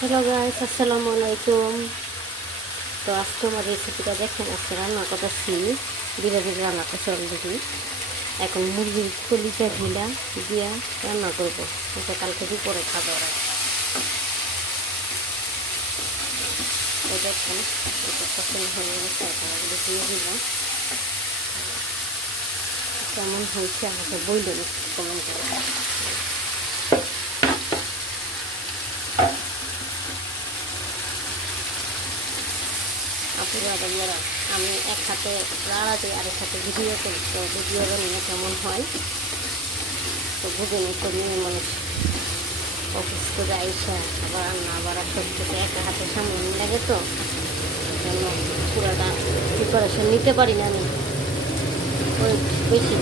Hello guys, আসসালামু আলাইকুম। তো আজকে আমার রেসিপিটা দেখেন। আজকে রান্না করতেছি, ধীরে ধীরে রান্না করছি অলরেডি। এখন মুরগির কলিজা ঢিলা দিয়া রান্না করবো, এটা কালকে দুপুরে খাবো ওরা। তো দেখেন এটা পছন্দ হয়ে গেছে, এখন এগুলো দিয়ে দিলাম। কেমন হয়েছে আমাকে বললেন কমেন্ট করে। আপুরা বন্ধুরা, আমি এক হাতে রাড়া দিই, আরেক হাতে ভিডিও করি, তো ভিডিও বানিয়ে কেমন হয় তো বুঝে নিই। তো মেয়ে মানুষ অফিস করে আইসা আবার রান্না আবার সব থেকে একা হাতে সামলানো লাগে, তো জন্য পুরাটা প্রিপারেশন নিতে পারি না আমি ওই বেশি।